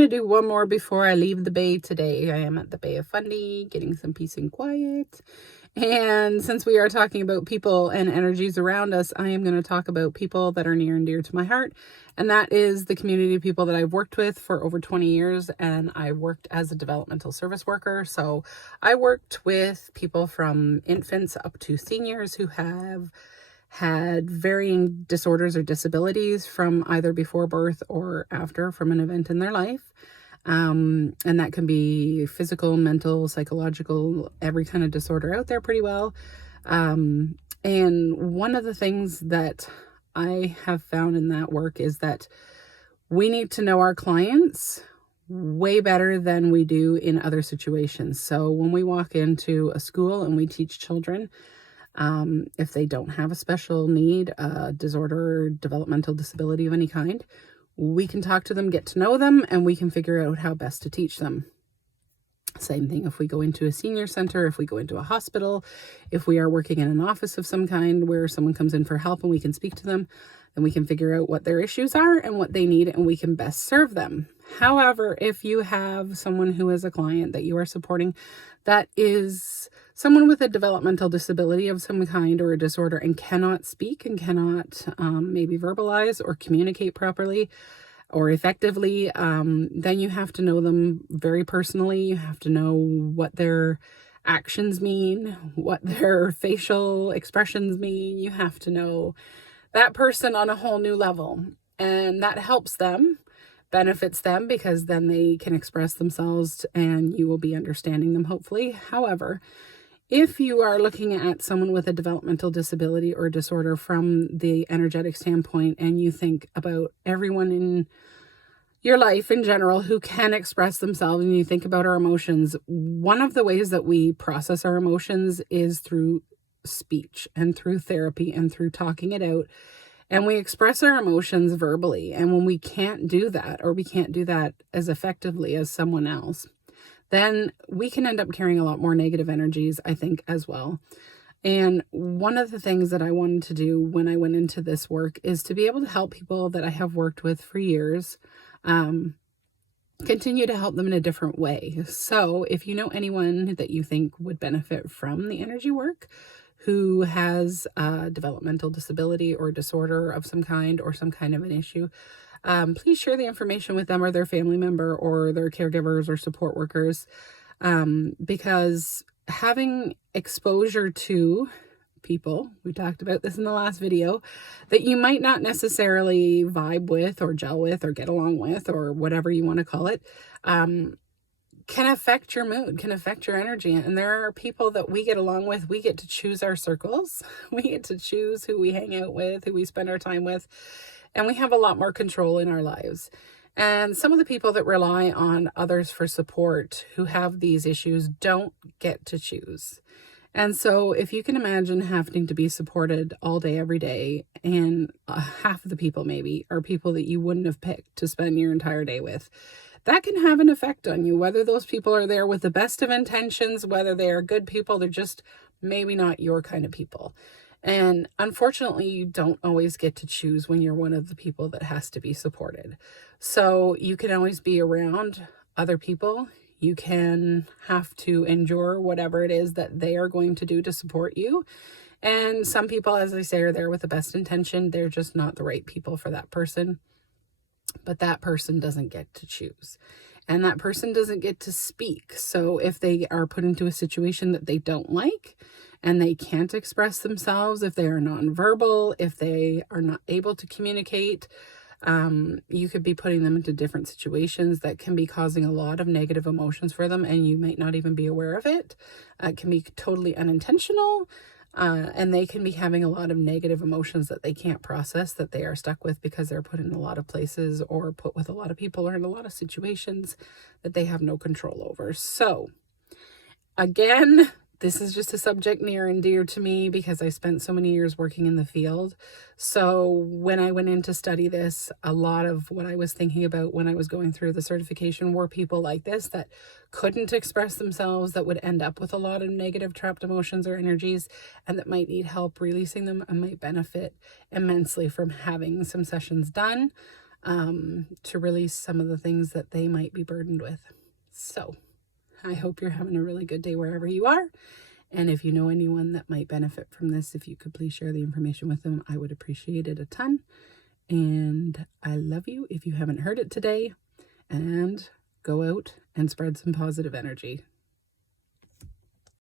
to do one more before I leave the Bay today. I am at the Bay of Fundy, getting some peace and quiet. And since we are talking about people and energies around us, I am going to talk about people that are near and dear to my heart. And that is the community of people that I've worked with for over 20 years. And I worked as a developmental service worker. So I worked with people from infants up to seniors who have had varying disorders or disabilities from either before birth or after from an event in their life. And that can be physical, mental, psychological, every kind of disorder out there pretty well. And one of the things that I have found in that work is that we need to know our clients way better than we do in other situations. So when we walk into a school and we teach children, if they don't have a special need, disorder, or developmental disability of any kind, we can talk to them, get to know them, and we can figure out how best to teach them. Same thing if we go into a senior center, if we go into a hospital, if we are working in an office of some kind where someone comes in for help and we can speak to them, then we can figure out what their issues are and what they need, and we can best serve them. However, if you have someone who is a client that you are supporting that is someone with a developmental disability of some kind or a disorder and cannot speak and cannot maybe verbalize or communicate properly or effectively, then you have to know them very personally. You have to know what their actions mean, what their facial expressions mean. You have to know that person on a whole new level. And that helps them, benefits them, because then they can express themselves and you will be understanding them, hopefully. However, if you are looking at someone with a developmental disability or disorder from the energetic standpoint, and you think about everyone in your life in general who can express themselves, and you think about our emotions, one of the ways that we process our emotions is through speech and through therapy and through talking it out. And we express our emotions verbally. And when we can't do that, or we can't do that as effectively as someone else, then we can end up carrying a lot more negative energies, I think, as well. And one of the things that I wanted to do when I went into this work is to be able to help people that I have worked with for years, continue to help them in a different way. So if you know anyone that you think would benefit from the energy work, who has a developmental disability or disorder of some kind or some kind of an issue, please share the information with them or their family member or their caregivers or support workers, because having exposure to people, we talked about this in the last video, that you might not necessarily vibe with or gel with or get along with or whatever you want to call it, can affect your mood, can affect your energy. And there are people that we get along with. We get to choose our circles. We get to choose who we hang out with, who we spend our time with. And we have a lot more control in our lives. And some of the people that rely on others for support who have these issues don't get to choose. And so if you can imagine having to be supported all day, every day, and half of the people maybe are people that you wouldn't have picked to spend your entire day with, that can have an effect on you, whether those people are there with the best of intentions, whether they are good people, they're just maybe not your kind of people. And unfortunately, you don't always get to choose when you're one of the people that has to be supported. So you can always be around other people. You can have to endure whatever it is that they are going to do to support you. And some people, as I say, are there with the best intention. They're just not the right people for that person. But that person doesn't get to choose. And that person doesn't get to speak. So if they are put into a situation that they don't like and they can't express themselves, if they are nonverbal, if they are not able to communicate, you could be putting them into different situations that can be causing a lot of negative emotions for them, and you might not even be aware of it. It can be totally unintentional. And they can be having a lot of negative emotions that they can't process, that they are stuck with because they're put in a lot of places or put with a lot of people or in a lot of situations that they have no control over. So again, this is just a subject near and dear to me because I spent so many years working in the field. So when I went in to study this, a lot of what I was thinking about when I was going through the certification were people like this that couldn't express themselves, that would end up with a lot of negative trapped emotions or energies, and that might need help releasing them and might benefit immensely from having some sessions done. to release some of the things that they might be burdened with. So I hope you're having a really good day wherever you are. And if you know anyone that might benefit from this, if you could please share the information with them, I would appreciate it a ton. And I love you if you haven't heard it today. And go out and spread some positive energy.